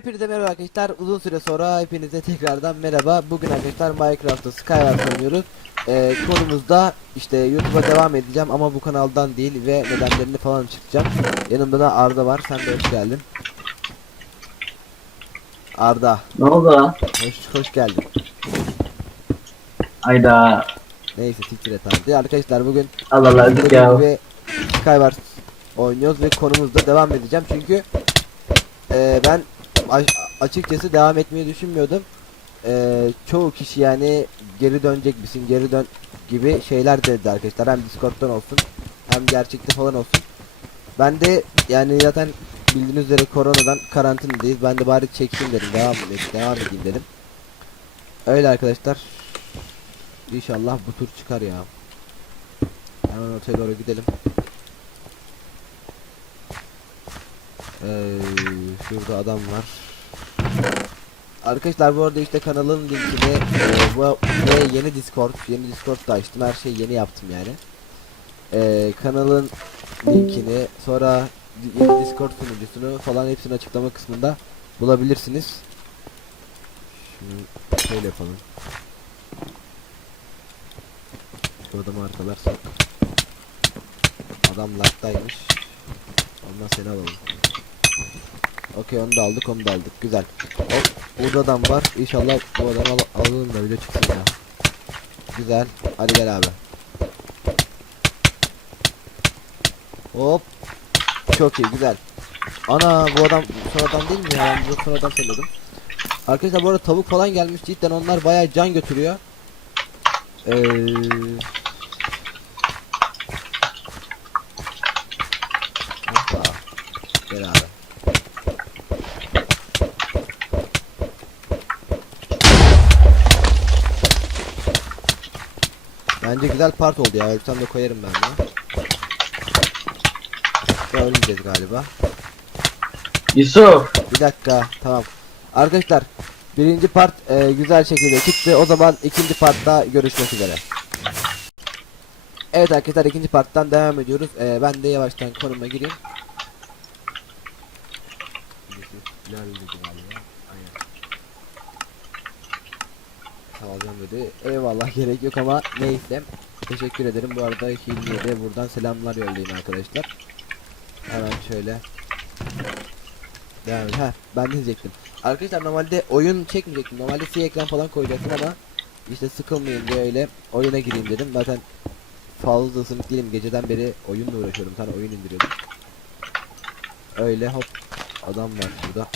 Hepinize merhaba arkadaşlar. Uzun süre sonra hepinize tekrardan merhaba. Bugün arkadaşlar Minecraft'ta Skyward oynuyoruz. Ee, konumuzda işte YouTube'a devam edeceğim ama bu kanaldan değil ve nedenlerini falan açıklayacağım. Yanımda da Arda var. Sen de hoş geldin. Arda, Ne oldu lan? hoş hoş geldin. Ayda. Neyse siktir et abi. Arkadaşlar bugün Allah Allah ya. Skyward oynuyoruz ve konumuzda devam edeceğim çünkü e, ben açıkçası devam etmeyi düşünmüyordum. E, çoğu kişi yani geri dönecek misin geri dön gibi şeyler dedi arkadaşlar hem Discord'dan olsun hem gerçekte falan olsun. Ben de yani zaten bildiğiniz üzere koronadan karantinadayız. Ben de bari çekeyim dedim devam edeyim, devam edeyim dedim. Öyle arkadaşlar. İnşallah bu tur çıkar ya. Hemen ortaya doğru gidelim. Ee, şurada adam var. Arkadaşlar bu arada işte kanalın linkini e, bu ve yeni Discord, yeni Discord da açtım. Her şeyi yeni yaptım yani. Ee, kanalın linkini sonra yeni Discord sunucusunu falan hepsini açıklama kısmında bulabilirsiniz. Şunu şöyle yapalım. Şu adamı arkalarsak. Adam laktaymış. Ondan seni alalım. Okey onu da aldık onu da aldık. Güzel. Hop burada adam var. İnşallah bu adamı al alalım da video çıksın ya. Güzel. Hadi gel abi. Hop. Çok iyi güzel. Ana bu adam son adam değil mi ya? Ben bu son adam sanıyordum. Arkadaşlar bu arada tavuk falan gelmiş. Cidden onlar bayağı can götürüyor. Eee Hoppa. Gel abi. Bence güzel part oldu ya. Ölsem de koyarım ben de. Ya ölmeyeceğiz galiba. Yusuf. Bir dakika. Tamam. Arkadaşlar birinci part e, güzel şekilde çıktı. O zaman ikinci partta görüşmek üzere. Evet arkadaşlar ikinci parttan devam ediyoruz. E, ben de yavaştan konuma gireyim. Alacağım dedi. Eyvallah gerek yok ama neyse. Teşekkür ederim. Bu arada Hilmi'ye de buradan selamlar yollayın arkadaşlar. Hemen şöyle. Devam edelim. Heh, ben de diyecektim. Arkadaşlar normalde oyun çekmeyecektim. Normalde siyah ekran falan koyacaktım ama işte sıkılmayayım diye öyle oyuna gireyim dedim. Zaten fazla ısınık değilim. Geceden beri oyunla uğraşıyorum. Tane oyun indiriyordum. Öyle hop. Adam var burada.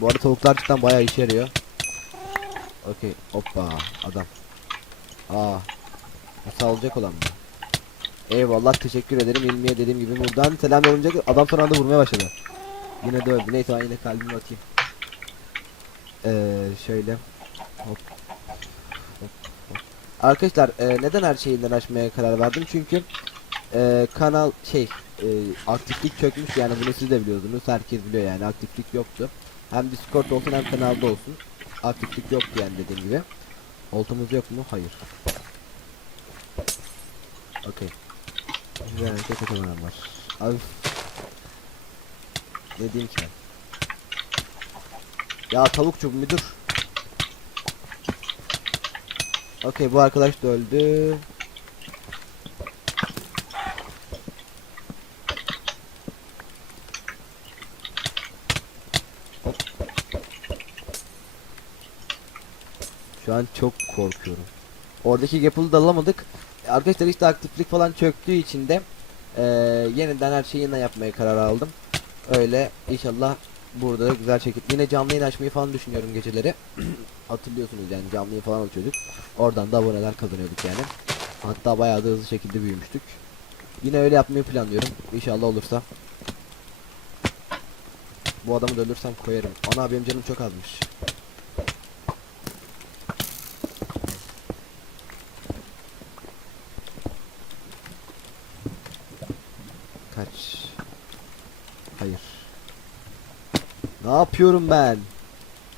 Bu arada tavuklar cidden bayağı işe yarıyor. Okey. Hoppa. Adam. Aa. Bu salacak olan mı? Eyvallah teşekkür ederim. İlmiye dediğim gibi buradan selam olunca adam son anda vurmaya başladı. Yine de öldü. Neyse ben yine kalbimi atayım. Ee, şöyle. Hop. Arkadaşlar e, neden her şeyinden açmaya karar verdim? Çünkü e, kanal şey e, aktiflik çökmüş yani bunu siz de biliyordunuz. Herkes biliyor yani aktiflik yoktu. Hem Discord olsun hem kanalda olsun. Aktiflik yoktu yani dediğim gibi. Oltamız yok mu? Hayır. Okey. Güzel hareket etmem var. Abi ne diyeyim ki? Ya tavukçu müdür. Okey bu arkadaş da öldü. Şu an çok korkuyorum. Oradaki Gapple'ı da alamadık. Arkadaşlar işte aktiflik falan çöktüğü için de eee, yeniden her şeyi yine yapmaya karar aldım. Öyle inşallah burada güzel şekilde yine canlı yayın açmayı falan düşünüyorum geceleri. Hatırlıyorsunuz yani canlı yayın falan açıyorduk. Oradan da aboneler kazanıyorduk yani. Hatta bayağı da hızlı şekilde büyümüştük. Yine öyle yapmayı planlıyorum. İnşallah olursa. Bu adamı da ölürsem koyarım. Ana benim canım çok azmış. Kaç. Hayır. Ne yapıyorum ben?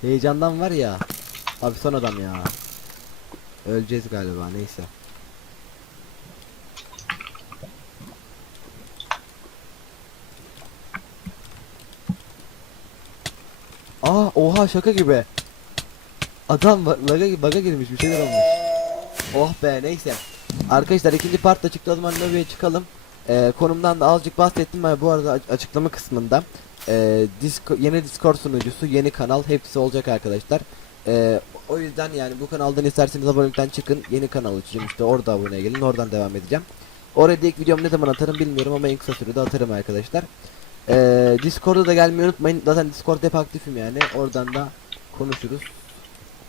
Heyecandan var ya. Abi son adam ya. Öleceğiz galiba neyse. Aa oha şaka gibi. Adam laga, baga girmiş bir şeyler olmuş. Oh be neyse. Arkadaşlar ikinci part da çıktı o zaman lobiye çıkalım. Ee, konumdan da azıcık bahsettim ben bu arada aç- açıklama kısmında. Ee, Disco, yeni Discord sunucusu, yeni kanal hepsi olacak arkadaşlar. Ee, o yüzden yani bu kanaldan isterseniz abonelikten çıkın. Yeni kanal açacağım işte orada abone gelin oradan devam edeceğim. Oraya ilk videomu ne zaman atarım bilmiyorum ama en kısa sürede atarım arkadaşlar. Ee, Discord'a da gelmeyi unutmayın. Zaten Discord hep aktifim yani. Oradan da konuşuruz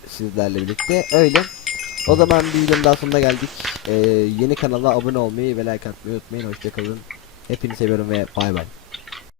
sizlerle birlikte. Öyle. O zaman bir videonun daha sonuna geldik. Ee, yeni kanala abone olmayı ve like atmayı unutmayın. Hoşçakalın. Hepinizi seviyorum ve bay bay.